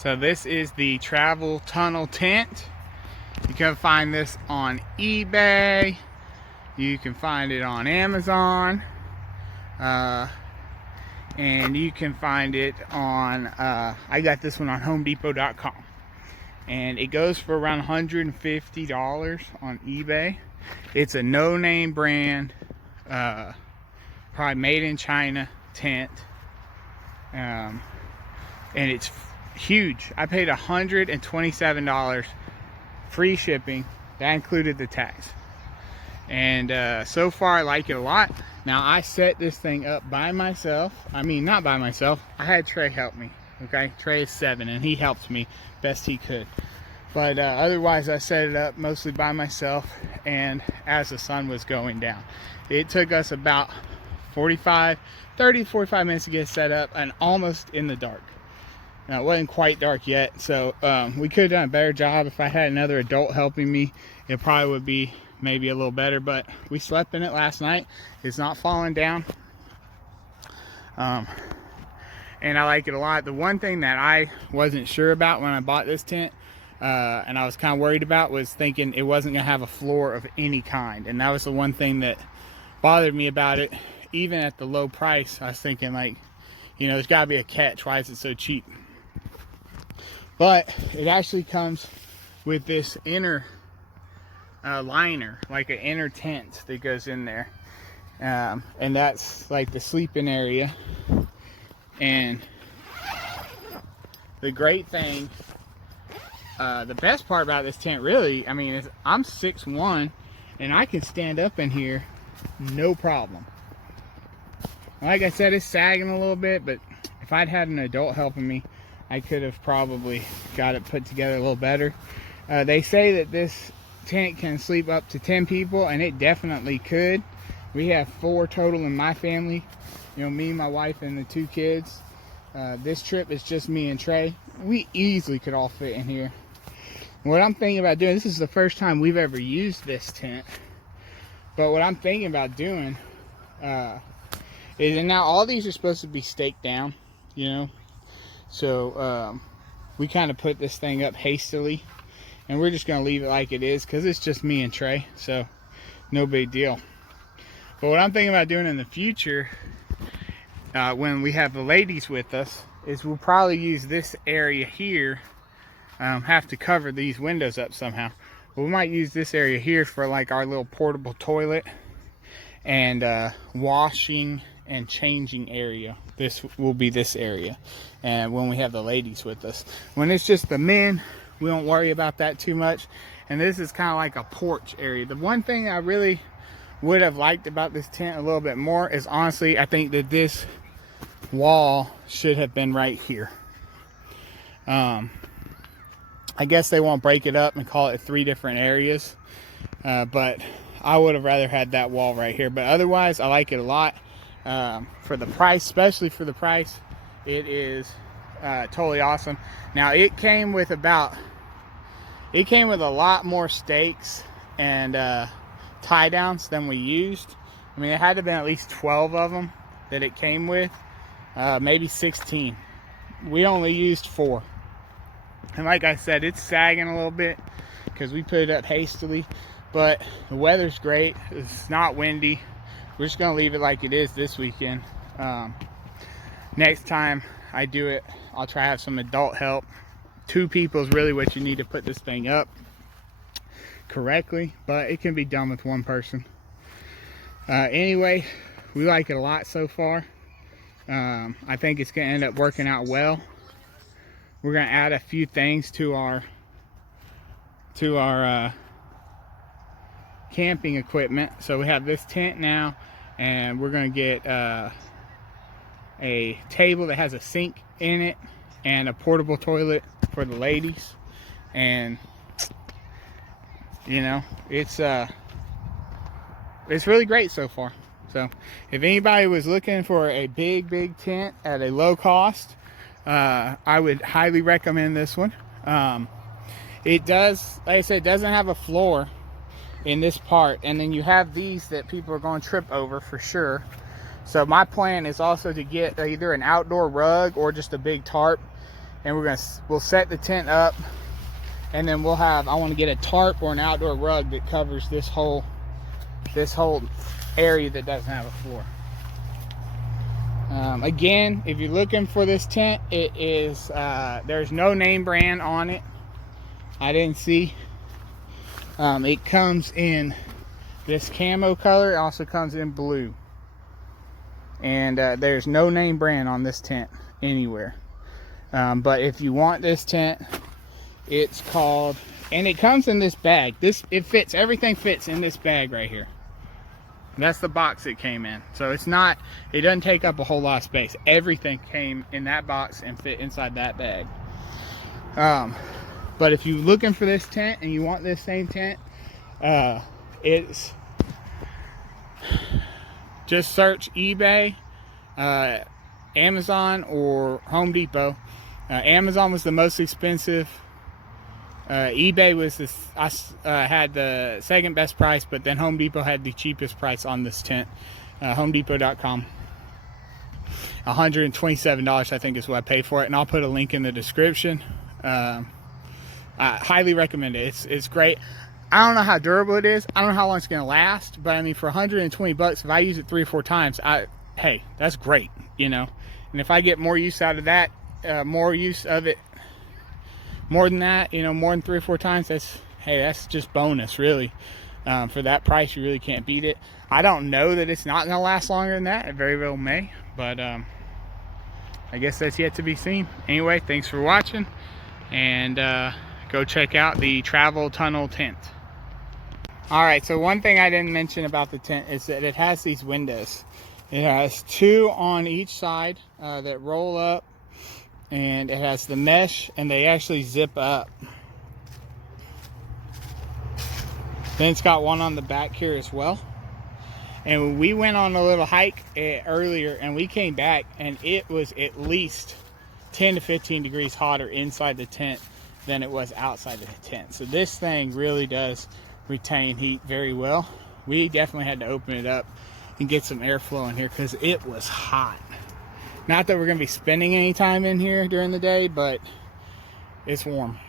So this is the travel tunnel tent. You can find this on eBay. You can find it on Amazon. And you can find it on, I got this one on HomeDepot.com. And it goes for around $150 on eBay. It's a no-name brand, probably made in China tent. And it's huge. I paid $127 free shipping. That included the tax. And so far I like it a lot. Now I set this thing up by myself. I mean, not by myself. I had Trey help me. Okay, Trey is 7 and he helped me best he could. But otherwise I set it up mostly by myself, and as the sun was going down. It took us about 30 to 45 minutes to get set up, and almost in the dark. Now, it wasn't quite dark yet, so we could have done a better job. If I had another adult helping me, it probably would be maybe a little better, but we slept in it last night. It's not falling down. And I like it a lot. The one thing that I wasn't sure about when I bought this tent, and I was kind of worried about, was thinking it wasn't going to have a floor of any kind. And that was the one thing that bothered me about it. Even at the low price, I was thinking, like, you know, there's got to be a catch. Why is it so cheap? But it actually comes with this inner liner, like an inner tent that goes in there. And that's like the sleeping area. And the great thing, the best part about this tent, really, I mean, is I'm 6'1", and I can stand up in here no problem. Like I said, it's sagging a little bit, but if I'd had an adult helping me, I could have probably got it put together a little better. They say that this tent can sleep up to 10 people, and it definitely could. We have 4 total in my family. You know, me, my wife, and the 2 kids. This trip is just me and Trey. We easily could all fit in here. What I'm thinking about doing, this is the first time we've ever used this tent, but what I'm thinking about doing is, and now all these are supposed to be staked down, you know, so we kind of put this thing up hastily, and we're just going to leave it like it is because it's just me and Trey, so no big deal. But what I'm thinking about doing in the future, when we have the ladies with us, is we'll probably use this area here. Have to cover these windows up somehow, but we might use this area here for like our little portable toilet and washing and changing area. This will be this area, and when we have the ladies with us. When it's just the men, we don't worry about that too much. And this is kind of like a porch area. The one thing I really would have liked about this tent a little bit more is, honestly, I think that this wall should have been right here. I guess they won't break it up and call it 3 different areas, but I would have rather had that wall right here. But otherwise, I like it a lot. For the price, especially for the price, it is totally awesome. Now, it came with a lot more stakes and tie downs than we used. I mean, it had to have been at least 12 of them that it came with, maybe 16. We only used 4. And like I said, it's sagging a little bit because we put it up hastily, but the weather's great. It's not windy. We're just gonna leave it like it is this weekend. Next time I do it, I'll try to have some adult help. 2 people is really what you need to put this thing up correctly, but it can be done with 1 person. Anyway, we like it a lot so far. I think it's gonna end up working out well. We're gonna add a few things to our camping equipment. So we have this tent now, and we're gonna get a table that has a sink in it and a portable toilet for the ladies. And you know, it's really great so far. So if anybody was looking for a big tent at a low cost, I would highly recommend this one. It does, like I said, it doesn't have a floor in this part, and then you have these that people are going to trip over for sure. So my plan is also to get either an outdoor rug or just a big tarp and we'll set the tent up, and then we'll have, I want to get a tarp or an outdoor rug that covers this whole area that doesn't have a floor. Again, if you're looking for this tent, it is there's no name brand on it. I didn't see. It comes in this camo color. It also comes in blue, and there's no name brand on this tent anywhere. But if you want this tent, it's called, and it comes in this bag. It fits, everything fits in this bag right here. That's the box it came in. So it doesn't take up a whole lot of space. Everything came in that box and fit inside that bag. But if you're looking for this tent and you want this same tent, it's just search eBay, Amazon, or Home Depot. Amazon was the most expensive. eBay was had the second best price, but then Home Depot had the cheapest price on this tent. HomeDepot.com. $127, I think, is what I paid for it, and I'll put a link in the description. I highly recommend it. It's great. I don't know how durable it is. I don't know how long it's going to last, but I mean, for 120 bucks, if I use it 3 or 4 times, hey, that's great, you know. And if I get more use out of that, more use of it, more than that, you know, more than 3 or 4 times, that's just bonus, really. For that price, you really can't beat it. I don't know that it's not going to last longer than that. It very well may, but I guess that's yet to be seen. Anyway, thanks for watching, and go check out the travel tunnel tent. All right, so one thing I didn't mention about the tent is that it has these windows. It has 2 on each side that roll up, and it has the mesh, and they actually zip up. Then it's got one on the back here as well. And we went on a little hike earlier, and we came back, and it was at least 10 to 15 degrees hotter inside the tent than it was outside the tent. So this thing really does retain heat very well. We definitely had to open it up and get some airflow in here because it was hot. Not that we're going to be spending any time in here during the day, but it's warm.